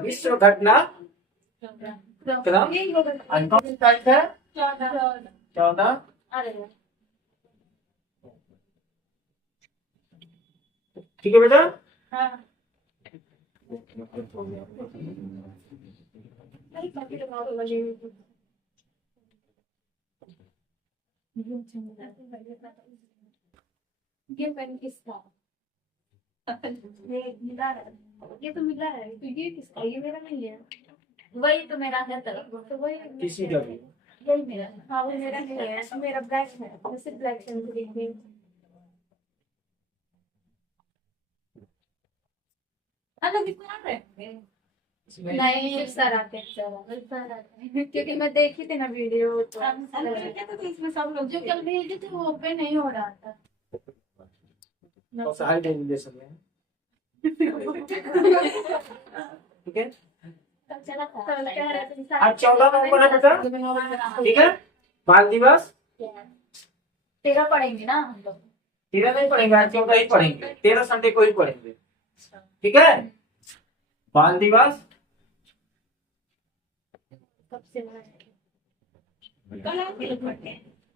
विश्व घटना क्रम आज कौन सी तारीख है? 14। ठीक है बेटा। ये पेन किसका? ये तो मिला है, तो ये किसका? ये मेरा नहीं है। वही तो मेरा है तरफ, तो वही किसी का भी यही मेरा। हाँ वो मेरा नहीं है, मेरा ब्लैक है, मैं सिर्फ ब्लैक पेन से देखती हूँ। अलग दिखा रहे नहीं सर आते हैं क्योंकि मैं देखी थी ना वीडियो तो इसमें सब लोग जो कल भेजे थे वो ओपन नहीं हो रहा था। तो सहाय डेलीगेशन में ठीक है। आज 14 नवंबर है बेटा, ठीक है। बाल दिवस 13 पढ़ेंगे ना हम लोग। 13 नहीं पढ़ेंगे, आज 14 ही पढ़ेंगे, 13 संडे को ही पढ़ेंगे, ठीक है। बाल दिवस कब से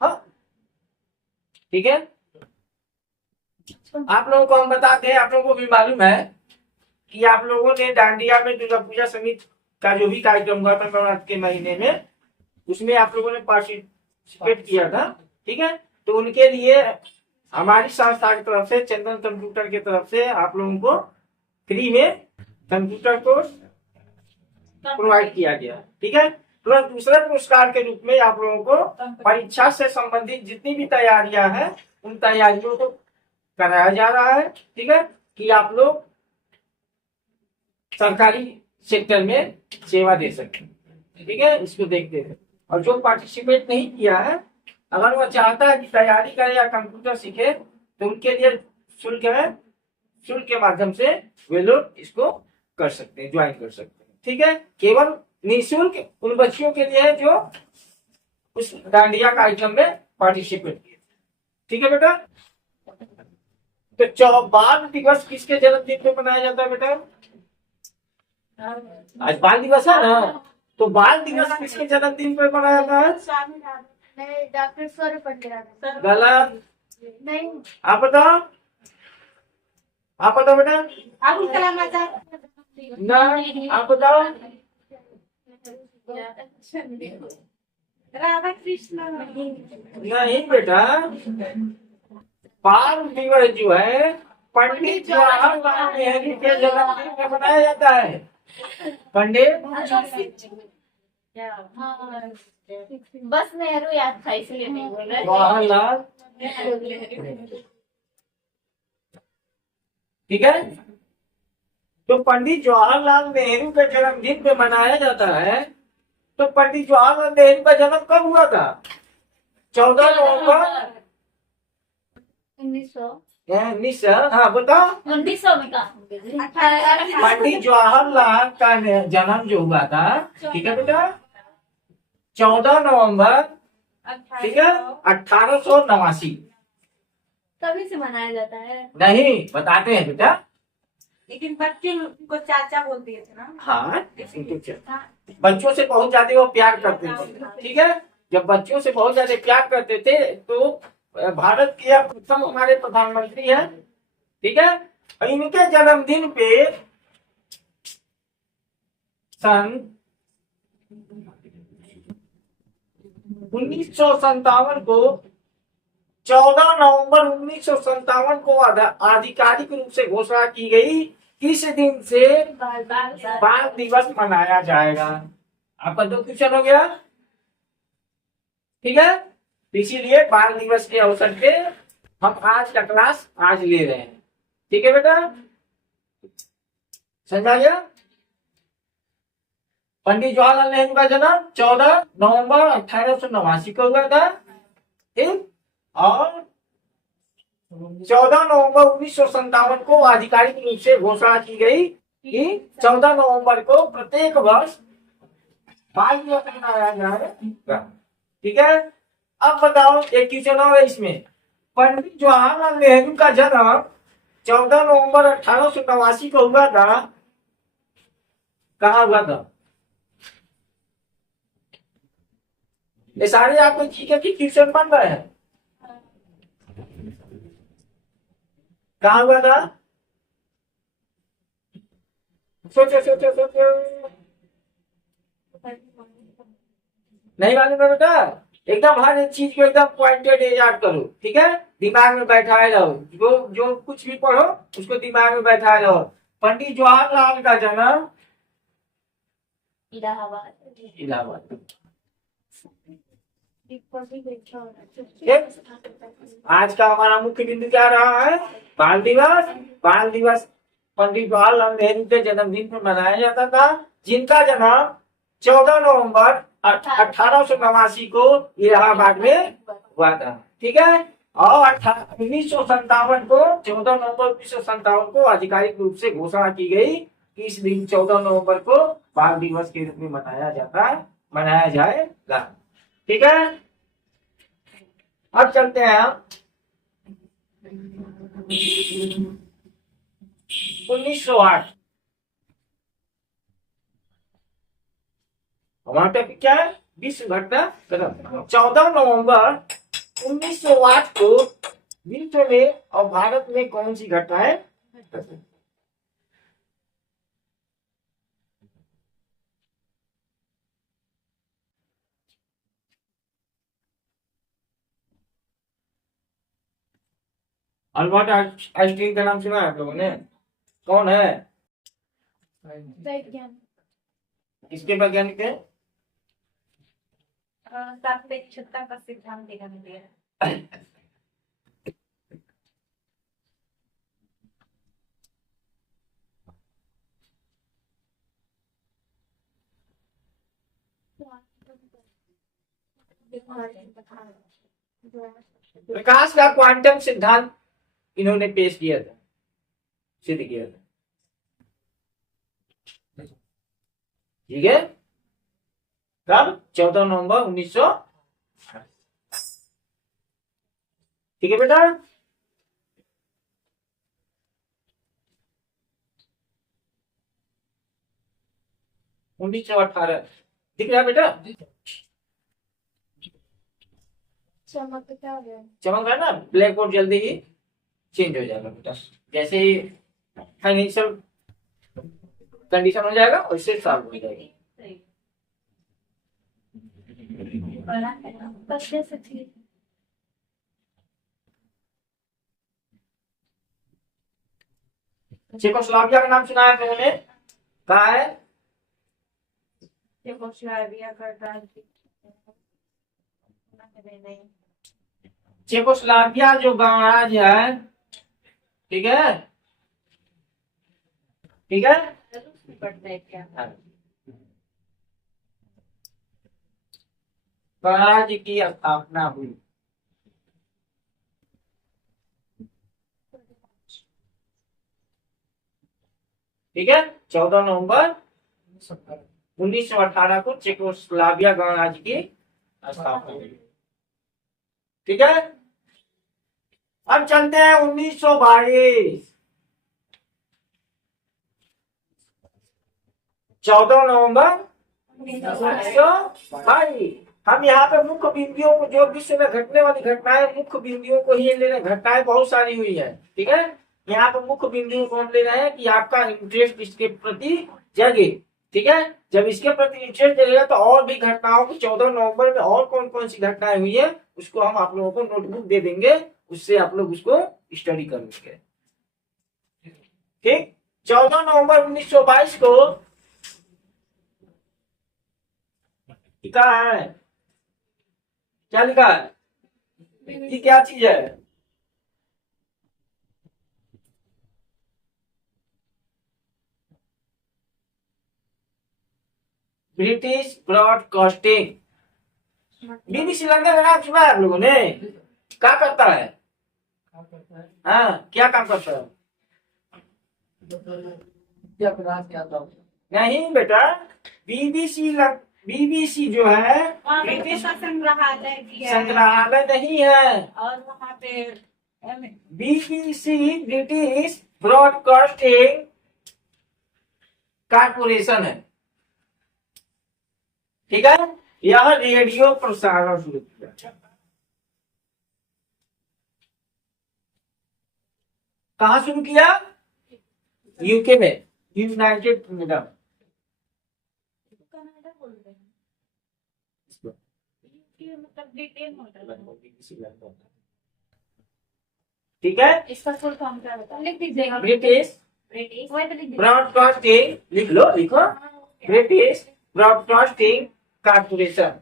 हाँ ठीक है। आप लोगों को हम बताते हैं, आप लोगों को भी मालूम है कि आप लोगों ने डांडिया में दुर्गा पूजा समिति का जो भी कार्यक्रम हुआ था नवरात्र के महीने में, उसमें आप लोगों ने पार्टिसिपेट किया था, ठीक है। तो उनके लिए हमारी संस्था की तरफ से, चंदन कंप्यूटर की तरफ से आप लोगों को फ्री में कंप्यूटर कोर्स प्रोवाइड किया गया, ठीक है। प्लस दूसरे पुरस्कार के रूप में आप लोगों को परीक्षा से संबंधित जितनी भी तैयारियां हैं उन तैयारियों को कराया जा रहा है, ठीक है, कि आप लोग सरकारी सेक्टर में सेवा दे सकें, ठीक है। इसको देखते हैं। और जो पार्टिसिपेट नहीं किया है, अगर वह चाहता है कि तैयारी करे या कंप्यूटर सीखे, तो उनके लिए शुल्क है, शुल्क के माध्यम से वे लोग इसको कर सकते हैं, ज्वाइन कर सकते हैं, ठीक है। केवल निःशुल्क उन बच्चियों के लिए है जो उस डांडिया कार्यक्रम में पार्टिसिपेट किए, ठीक है बेटा। तो बाल दिवस किसके जन्मदिन पे मनाया जाता है बेटा? आज बाल दिवस है ना, तो बाल दिवस किसके जन्मदिन पे मनाया जाता है? डॉक्टर सर्वपल्ली राधाकृष्णन। गलत। नहीं आप बताओ, आप बताओ बेटा। अब्दुल कलाम आजाद। नहीं, आप बताओ। राधा कृष्ण। नहीं बेटा, बाल दिवस जो है पंडित जवाहरलाल नेहरू के जन्मदिन पे मनाया जाता है। पंडित बस नेहरू याद था इसलिए नहीं बोला। जवाहरलाल, ठीक है। तो पंडित जवाहरलाल नेहरू के जन्मदिन पे मनाया जाता है। तो पंडित जवाहरलाल नेहरू का जन्म कब हुआ था? 14 नवंबर 1900। हाँ बताओ। 1900 में कहा पंडित जवाहरलाल का जन्म जो हुआ था, ठीक है बेटा, 14 नवंबर, ठीक है, 1889। तभी से मनाया जाता है। नहीं, बताते हैं बेटा। लेकिन बच्चे को चाचा बोल दिए थे ना। हाँ, बच्चों से बहुत ज्यादा वो प्यार करते थे, ठीक है। जब बच्चों से बहुत ज्यादा प्यार करते थे तो भारत के प्रथम हमारे प्रधानमंत्री हैं, ठीक है। इनके जन्मदिन पे सन 1957 को, 14 नवंबर 1957 को आधिकारिक रूप से घोषणा की गई किस दिन से बाल दिवस मनाया जाएगा। आपका 2 क्वेश्चन हो गया, ठीक है। इसीलिए बाल दिवस के अवसर पे हम आज का क्लास आज ले रहे हैं, ठीक है बेटा, समझा गया। पंडित जवाहरलाल नेहरू का जन्म 14 नवंबर 1889 को हुआ था, ठीक। और 14 नवंबर 1957 को आधिकारिक रूप से घोषणा की गई कि 14 नवंबर को प्रत्येक वर्ष बाल दिवस मनाया जाएगा। ठीक है, अब बताओ एक क्वेश्चन और है इसमें। पंडित जवाहरलाल नेहरू का जन्म 14 नवंबर 1889 को हुआ था, कहाँ हुआ था? ये सारे आपको जीके की क्वेश्चन बन रहे हैं। कहाँ हुआ था? सोचो सोचो सोचो। नहीं मालूम है बेटा? एकदम हर एक चीज को एकदम पॉइंटेड याद करो। ठीक है, दिमाग में बैठाए रहो, जो जो कुछ भी पढ़ो उसको दिमाग में बैठाए रहो। पंडित जवाहरलाल का जन्म इलाहाबाद। आज का हमारा मुख्य बिंदु क्या रहा है? बाल दिवस। बाल दिवस पंडित जवाहरलाल नेहरू के जन्मदिन पर मनाया जाता था, जिनका जन्म 14 नवंबर 1889 को इलाहाबाद में हुआ था। ठीक है, और 1957 को 14 नवंबर 1957 को आधिकारिक रूप से घोषणा की गई कि इस दिन 14 नवंबर को बाल दिवस के रूप में मनाया जाएगा। ठीक है, अब चलते हैं हम 1908। हमारा टॉपिक क्या है? विश्व घटना कदम। 14 नवंबर 1908 को विश्व में और भारत में कौन सी घटनाएं? अल्बर्ट आइंस्टीन का नाम सुना है आप लोगों ने? कौन है? वैज्ञानिक। किसके वैज्ञानिक है? सापेक्षता का सिद्धांत दिखाने दिया। प्रकाश का क्वांटम सिद्धांत इन्होंने पेश किया था, सिद्ध किया था। ठीक है, कब? 14 नवंबर 1900। ठीक है बेटा, उन्नीस सौ 18 दिख रहा है बेटा? चमक क्या हो गया? चमक रहा है ना? ब्लैक बोर्ड जल्दी ही चेंज हो जाएगा बेटा, जैसे ही फाइनेंशियल कंडीशन हो जाएगा वैसे सॉल्व हो जाएगी। चेकोस्लोवाकिया का नाम सुना है लोगों ने? कहा है? चेकोस्लोवाकिया जो गणराज्य है, ठीक है, ठीक है, गणराज्य की स्थापना हुई। ठीक है, 14 नवंबर 1918 को चेकोस्लोवाकिया गणराज्य की स्थापना हुई। ठीक है, अब चलते हैं 1922। 14 नवंबर 1922। हम यहाँ पे मुख्य बिंदुओं को, जो विश्व में घटने वाली घटनाएं, मुख्य बिंदुओं को ही ले रहे हैं। घटनाएं बहुत सारी हुई है। ठीक है, यहाँ पे मुख्य बिंदुओं को हम ले रहे हैं कि आपका इंटरेस्ट इसके प्रति जगे। ठीक है, जब इसके प्रति इंटरेस्ट जगेगा तो और भी घटनाओं को 14 नवंबर में और कौन कौन सी घटनाएं हुई है उसको हम आप लोगों को नोटबुक दे देंगे, उससे आप लोग उसको स्टडी कर लेंगे। ठीक, 14 नवंबर 1922 को लिखा है, क्या लिखा है? ये क्या चीज है? British broadcasting. बीबीसी लंदन का नाम सुना है आप लोगों ने? क्या करता है? हाँ, क्या काम करता है? नहीं बेटा, बीबीसी जो है ब्रिटिश संग्रहालय भी है संग्रहालय नहीं है। और वहाँ पे बीबीसी ब्रिटिश ब्रॉडकास्टिंग कारपोरेशन है, ठीक है। यह रेडियो प्रसारण शुरू किया। कहाँ शुरू किया? यूके में, यूनाइटेड किंगडम। कनाडा बोल रहे हैं कि मतलब ब्रिटेन होता है। ठीक है। इसका फुल फॉर्म क्या बता लिख दीजिएगा ब्रिटिश ब्रिटिश वही तो लिख दीजिए ब्रॉडकास्टिंग, लिख लो, लिखो, ब्रिटिश ब्रॉडकास्टिंग कारपोरेशन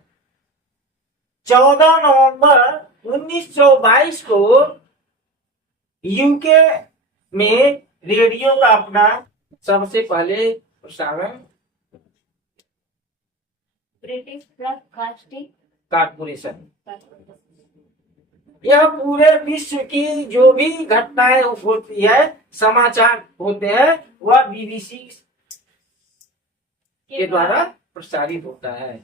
14 नवंबर 1922 को यूके में रेडियो का अपना सबसे पहले प्रसारण ब्रिटिश ब्रॉडकास्टिंग कारपोरेशन। यह पूरे विश्व की जो भी घटनाएं होती है, समाचार होते हैं, वह बीबीसी के द्वारा प्रसारित होता है,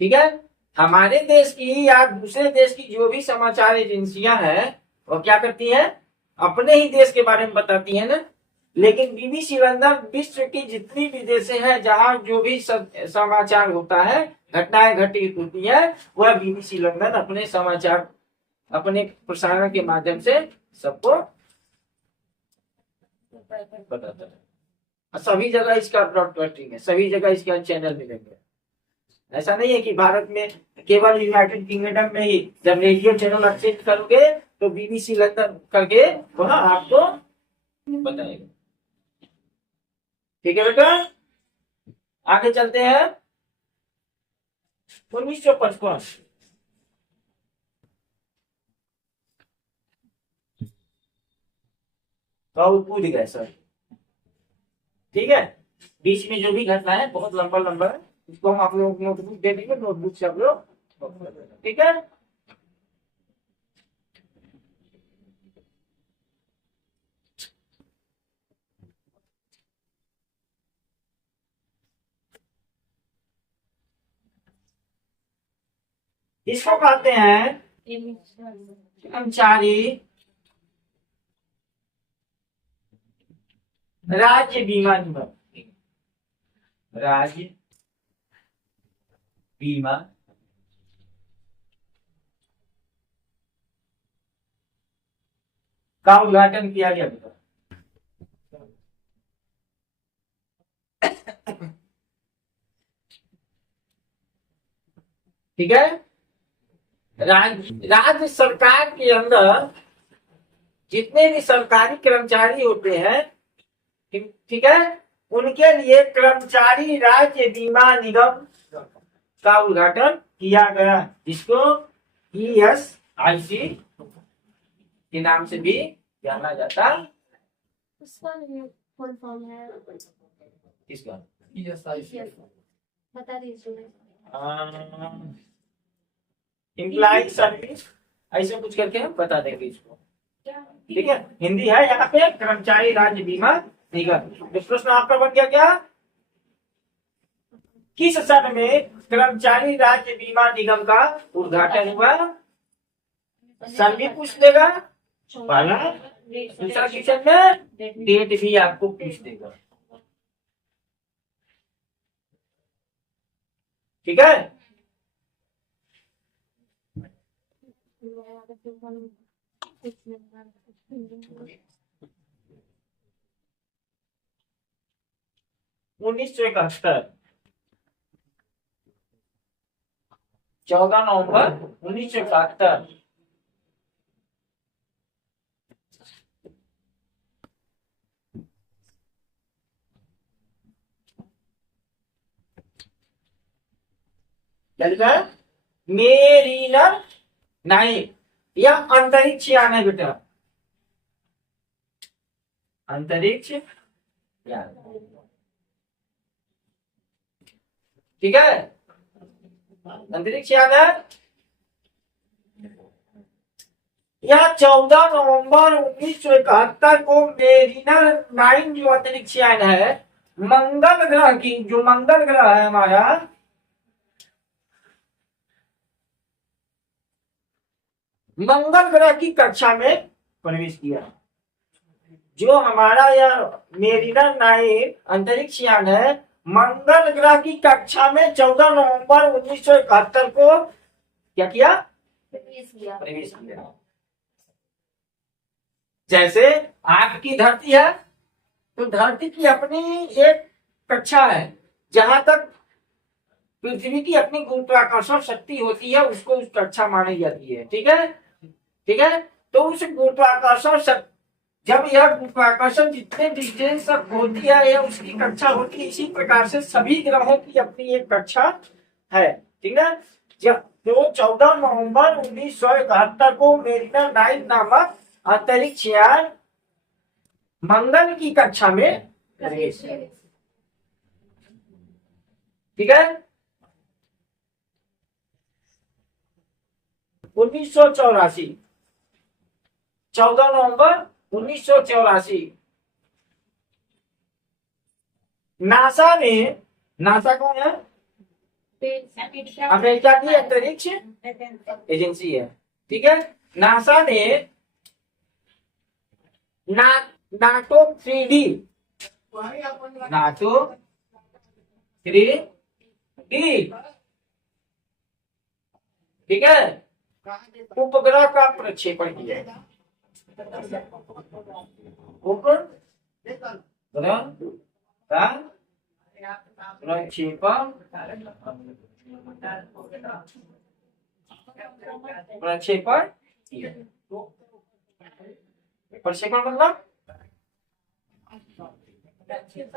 ठीक है। हमारे देश की या दूसरे देश की जो भी समाचार एजेंसियां हैं, वो क्या करती हैं? अपने ही देश के बारे में बताती हैं ना। लेकिन बीबीसी लंदन विश्व की जितनी भी देशें हैं, जहां जो भी समाचार होता है, घटनाएं घटित होती है, वह बीबीसी लंदन अपने समाचार, अपने प्रसारण के माध्यम से सबको बताता है। सभी जगह इसका ब्रॉडकास्टिंग है, सभी जगह इसका चैनल मिलेंगे। ऐसा नहीं है कि भारत में केवल यूनाइटेड किंगडम में ही जब रेडियो चैनल एक्सेस करोगे तो बीबीसी लंदन करके वह आपको बताएगा, ठीक है बेटा। आगे चलते हैं। 1955 तो कूद गए सर, ठीक है। बीच में जो भी घटना है बहुत लंबा लंबा है, इसको हम आप लोगों को नोटबुक दे देंगे, नोटबुक से आप लोग, ठीक है। इसको कहते हैं कर्मचारी राज्य बीमा निगम, राज्य बीमा का उद्घाटन किया गया था। ठीक है। राज्य सरकार के अंदर जितने भी सरकारी कर्मचारी होते हैं, ठीक है, उनके लिए कर्मचारी राज्य बीमा निगम का उद्घाटन किया गया, जिसको ESIC के नाम से भी जाना जाता है। उसका फुल फॉर्म है किसका? बता दीजिए। एम्प्लॉय सर्विस, ऐसे कुछ करके हम बता देंगे इसको, ठीक है। हिंदी है यहाँ पे कर्मचारी राज्य बीमा निगम। तो प्रश्न आपका बन गया क्या? किस सन में कर्मचारी राज्य बीमा निगम का उद्घाटन हुआ? सन भी पूछ देगा पहला, दूसरा क्वेश्चन में डेट भी आपको पूछ देगा, ठीक है। उन्नीस सौ 14 नवंबर 1971 मेरीनर नाइट या अंतरिक्ष यान है बेटा, अंतरिक्ष यान, ठीक है। अंतरिक्ष यान है या 14 नवंबर 1971 को मेरिनर 9 जो अंतरिक्ष यान है मंगल ग्रह की, जो मंगल ग्रह है हमारा, मंगल ग्रह की कक्षा में प्रवेश किया। जो हमारा यह मेरिनर 9 अंतरिक्ष यान है मंगल ग्रह की कक्षा में 14 नवंबर 1971 को क्या किया? प्रवेश किया। जैसे आपकी धरती है तो धरती की अपनी एक कक्षा है, जहां तक पृथ्वी की अपनी गुरुत्वाकर्षण शक्ति होती है उसको उस कक्षा मानी जाती है। ठीक है, ठीक है। तो उस गुरुत्वाकर्षण शक्ति, जब यह गुरुत्वाकर्षण जितने डिस्टेंस तक होती है यह उसकी कक्षा होती है, इसी प्रकार से सभी ग्रहों की अपनी एक कक्षा है। ठीक है। जब तो 14 नवंबर 1971 को मेरिनर 9 नामक अंतरिक्ष यान मंगल की कक्षा में प्रवेश किया। ठीक है। 1984, 14 नवंबर 1984 नासा ने, नासा कौन है? अमेरिका की अंतरिक्ष एजेंसी है। ठीक है। नासा ने नाटो 3D, नाटो 3D, ठीक है, उपग्रह का प्रक्षेपण किया। उपग्रह का प्रक्षेपण किया। प्रक्षेपण मतलब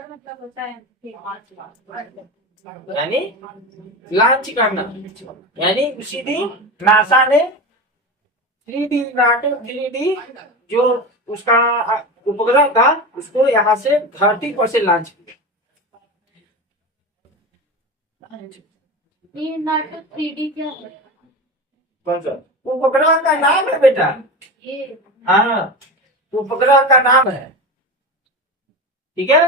मतलब होता है यानी लॉन्च करना, यानी उसी दिन नासा ने 3D, नाटो 3D जो उसका उपग्रह था उसको यहाँ से धरती पर से लॉन्च किया। ये नाटो 3D क्या है? कौन सा उपग्रह का नाम है बेटा? ये हाँ, उपग्रह का नाम है। ठीक है।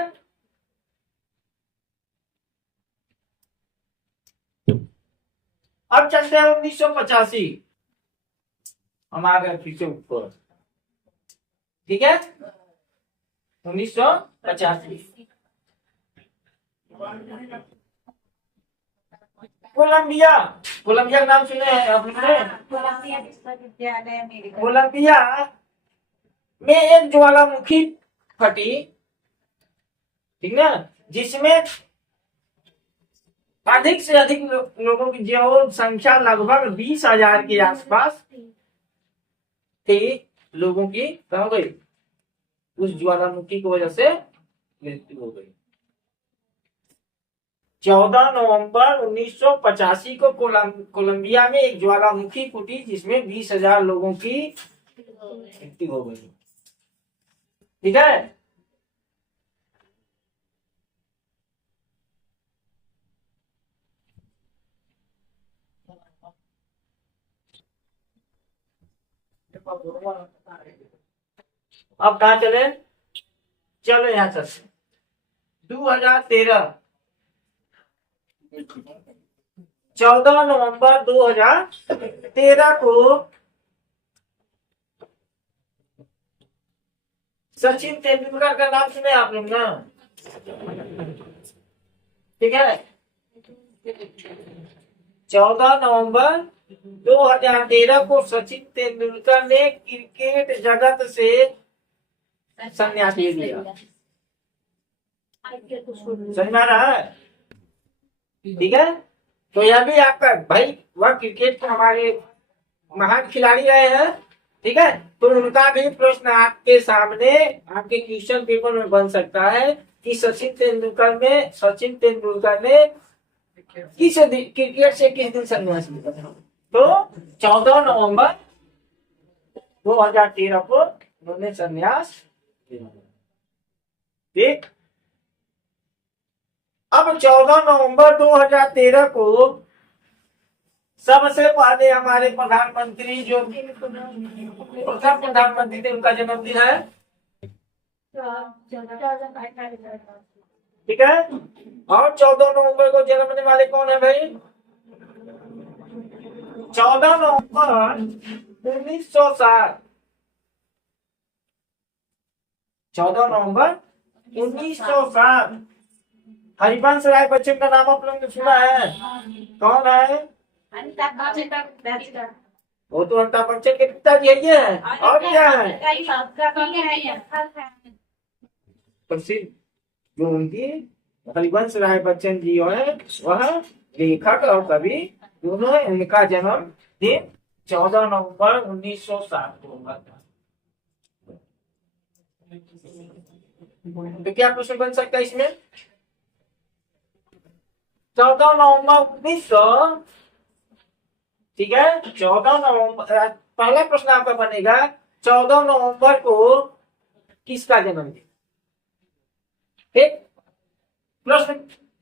अब चलते हैं 1985, हम आ गए फिर से ऊपर। ठीक है। 1985 कोलंबिया, कोलंबिया का नाम सुने हैं आपने? कोलंबिया विश्वविद्यालय अमेरिका। कोलंबिया में एक ज्वालामुखी फटी, ठीक ना, जिसमें अधिक से अधिक लोगों की जो संख्या लगभग 20,000 के आसपास थी, लोगों की क्या हो गई? उस ज्वालामुखी की वजह से मृत्यु हो गई। 14 नवंबर 1985 को कोलंबिया में एक ज्वालामुखी फूटी जिसमें 20,000 लोगों की मृत्यु हो गई। ठीक है। अब कहा चले? चलो यहाँ चलते। 2013, 14 नवंबर 2013 को सचिन तेंदुलकर का नाम सुने आप लोग ना? ठीक है। 14 नवंबर 2013 को सचिन तेंदुलकर ने क्रिकेट जगत से संन्यास ले लिया। समझ में आ रहा है? ठीक है। तो यह भी आपका भाई, वह क्रिकेट के हमारे महान खिलाड़ी रहे हैं। ठीक है। तो उनका भी प्रश्न आपके सामने आपके क्वेश्चन पेपर में बन सकता है कि सचिन तेंदुलकर ने किस क्रिकेट से किस दिन संन्यास लिया? तो 14 नवंबर 2013 को उन्होंने संन्यास लिया। ठीक। अब 14 नवंबर 2013 को सबसे पहले हमारे प्रधानमंत्री जो प्रथम प्रधानमंत्री थे उनका जन्मदिन है, ठीक है। और 14 नवंबर को जन्मने वाले कौन है भाई? 14 नवंबर 1960, 14 नवंबर 1960। हरिवंश राय बच्चन का नाम आप लोगों ने सुना है? कौन है? वो तो अमिताभ बच्चन के पिताजी है ये है। और क्या है? प्रसिद्ध जो उनकी हरिवंश राय बच्चन जी है वह लेखक और कवि दोनों है। उनका जन्म दिन 14 नवंबर 1960 को हुआ था। तो क्या प्रश्न बन सकता है इसमें? 14 नवंबर 1900, ठीक है। 14 नवंबर पहला प्रश्न आपका बनेगा 14 नवंबर को किसका जन्मदिन? ठीक, प्रश्न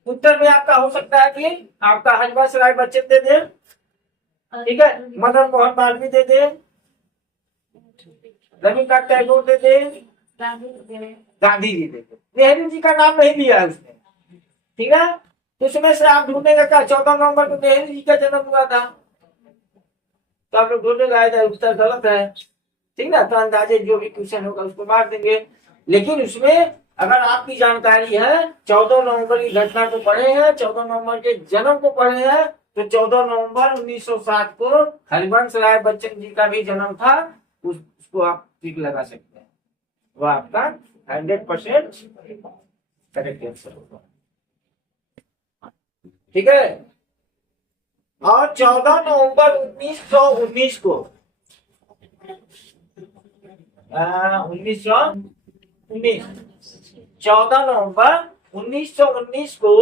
उत्तर में आपका हो सकता है कि आपका हरिवंश राय बच्चन दे दे, ठीक है, मदन मोहन मालवीय दे दे, रविन्द्रनाथ टैगोर दे दे, गांधी जी दे दे। नेहरू जी का नाम नहीं लिया है उसने, ठीक है। तो उसमें से आप ढूंढेगा क्या 14 नवंबर को नेहरू जी का जन्म हुआ था? तो आप लोग ढूंढेगा उत्तर गलत है, ठीक ना। तो अंदाजे जो भी क्वेश्चन होगा उसको मार देंगे। लेकिन उसमें अगर आपकी जानकारी है 14 नवंबर की घटना को पढ़े हैं, 14 नवंबर के जन्म को पढ़े हैं, तो 14 नवंबर 1960 को हरिवंश राय बच्चन जी का भी जन्म था। उसको आप टिक लगा सकते हैं, वो आपका 100% करेक्ट आंसर होगा, ठीक है। और 14 नवंबर 1919 को 14 नवंबर 1919 को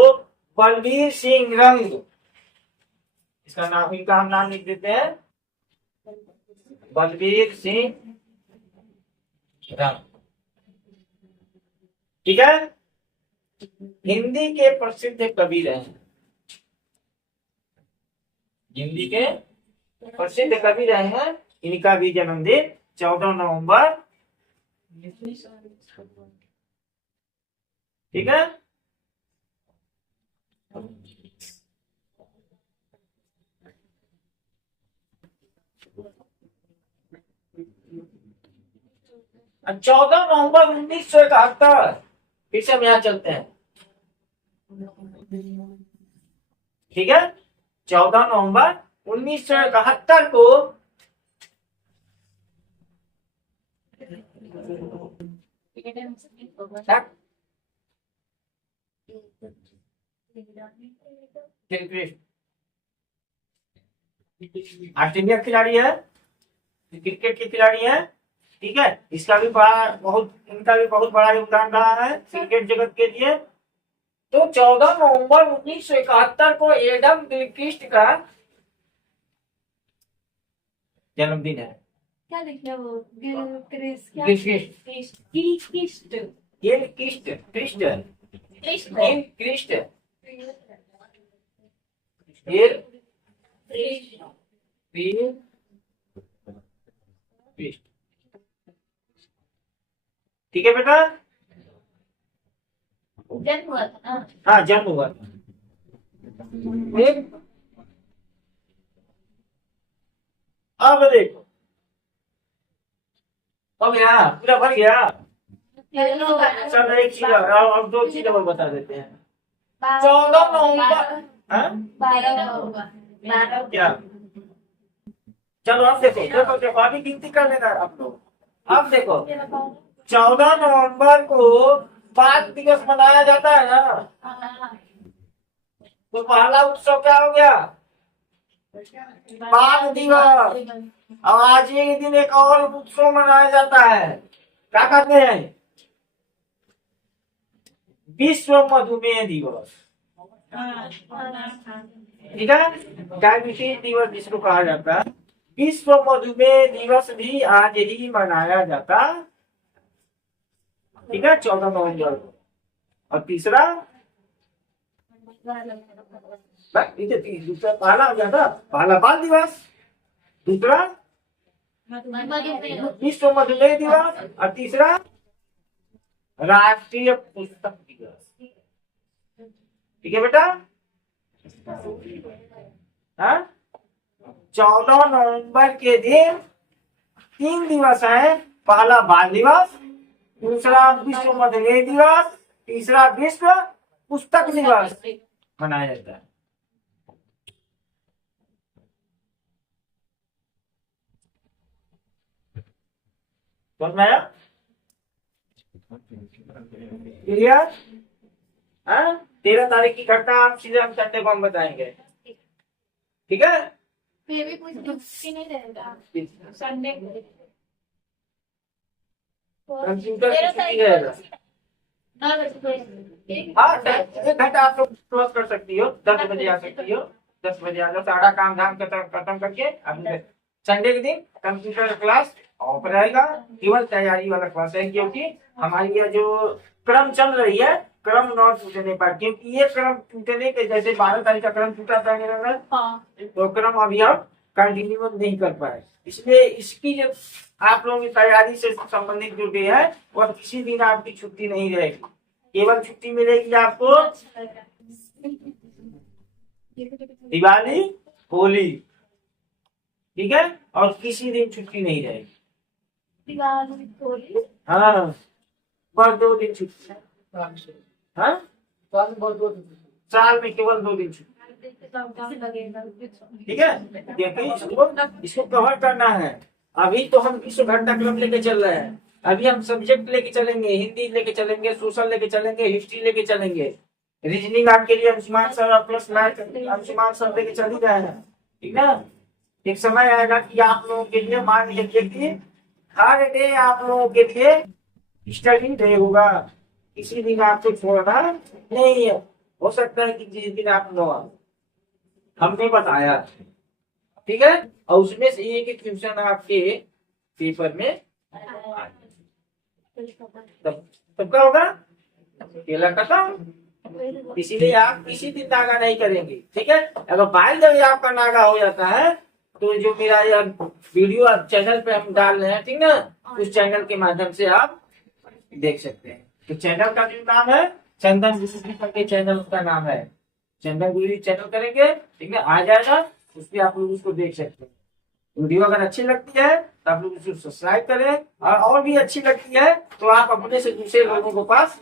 बलबीर सिंह रंग, इसका नाम, इनका हम नाम लिख देते हैं बलबीर सिंह रंग, ठीक है। हिंदी के प्रसिद्ध कवि रहे हैं, हिंदी के प्रसिद्ध कवि रहे हैं। इनका भी जन्मदिन 14 नवंबर, ठीक है। और 14 नवंबर 1971, फिर से हम यहाँ चलते हैं, ठीक है। 14 नवंबर 1971 को ऑस्ट्रेलिया खिलाड़ी है, क्रिकेट के खिलाड़ी है, ठीक है। इसका भी इनका भी बहुत बड़ा योगदान रहा है क्रिकेट जगत के लिए। तो 14 नवंबर 1971 को एडम गिलक्रिस्ट का जन्मदिन है। क्या लिखा है वो? गिलक्रिस्ट ठीक है बेटा, जन्म हुआ था ना? हाँ जन्म हुआ था। अब देखो, अब गया पूरा भर गया। चल एक चीज अब 2 चीज और बता देते हैं। 14 नवंबर, हाँ 12 क्या? चलो अब देखो अभी गिनती कर लेना आप लोग। अब देखो 14 नवंबर को बाल दिवस मनाया जाता है ना, तो पहला उत्सव क्या हो गया? बाल दिवस। और आज ही के दिन एक और उत्सव मनाया जाता है, क्या कहते हैं? विश्व मधुमेह दिवस, ठीक है। डायबिटीज दिवस जिसको कहा जाता है, विश्व मधुमेह दिवस भी आज ही मनाया जाता, ठीक है, 14 नवंबर को। और तीसरा बस इसे दूसरा पहला हो जाता, पहला बाल दिवस, दूसरा विश्व मधुमेह दिवस और तीसरा राष्ट्रीय पुस्तक दिवस। ठीक है बेटा? हाँ? 14 नवंबर के दिन 3 दिवस है। पहला बाल दिवस, दूसरा विश्व मधुमेह दिवस, तीसरा विश्व पुस्तक दिवस मनाया जाता है। समझ में आया? क्लियर? 13 तारीख की घटना आप सीधे हम संडे को हम बताएंगे। ठीक है? फिर भी कुछ छुट्टी नहीं रहेगा संडे को। कंप्यूटर की छुट्टी रहेगा। हाँ, 1 घंटा आप लोग क्रॉस कर सकती हो। 10 बजे आ सकती हो, 10 बजे आ जाओ। सारा काम धाम खत्म करके अब संडे के दिन कंप्यूटर क्लास ऑफ रहेगा। केवल तैयारी वाला क्लास है, क्योंकि हमारी यह जो क्रम चल रही है, क्रम न टूटने पर, क्योंकि ये क्रम टूटने के जैसे 12 तारीख का क्रम टूटा था, तो क्रम अभी हम कंटिन्यू नहीं कर पाए। इसलिए इसकी जो आप लोगों की तैयारी से संबंधित जो डे है, वह किसी दिन आपकी छुट्टी नहीं रहेगी। केवल छुट्टी मिलेगी आपको दिवाली, होली, ठीक है? और किसी दिन छुट्टी नहीं रहेगी। हाँ, बस 2 दिन छुट्टी। हाँ, साल में केवल 2 दिन छुट्टी। ठीक है? क्योंकि इसको कवर करना है। अभी तो हम विश्व घंटा क्रम लेके चल रहे हैं। अभी हम सब्जेक्ट लेके चलेंगे, हिंदी लेके चलेंगे, सोशल लेके चलेंगे, हिस्ट्री लेके चलेंगे, रीजनिंग आपके लिए Anshuman sir plus math Anshuman sir लेके चल ही रहे हैं। ठीक है? एक समय आएगा कि आप लोगों के लिए मान लीजिए कि हर डे आप लोगों के लिए स्टडी डे होगा। किसी दिन आपको छोड़ना नहीं है। हो सकता है कि जिस दिन आप लोग हमने बताया, ठीक है? और उसमें से एक क्वेश्चन आपके पेपर में तब का होगा केला खत्म। इसीलिए आप किसी दिन नागा नहीं करेंगे। ठीक है? अगर बाय द वे आपका नागा हो जाता है, तो जो मेरा यह वीडियो आप चैनल पे हम डाल रहे हैं, ठीक ना, उस चैनल के माध्यम से आप देख सकते हैं। तो चैनल का जो नाम है चंदन गुरुजी करके चैनल का नाम है। चंदन गुरुजी चैनल करेंगे, ठीक है, आ जाएगा, उस पर आप लोग उसको देख सकते हैं। वीडियो अगर अच्छी लगती है तो आप लोग उसको सब्सक्राइब करें, और भी अच्छी लगती है तो आप अपने से दूसरे लोगों के पास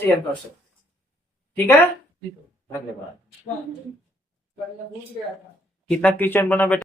शेयर कर सकते। ठीक है? धन्यवाद। कितना क्वेश्चन बना बेटा?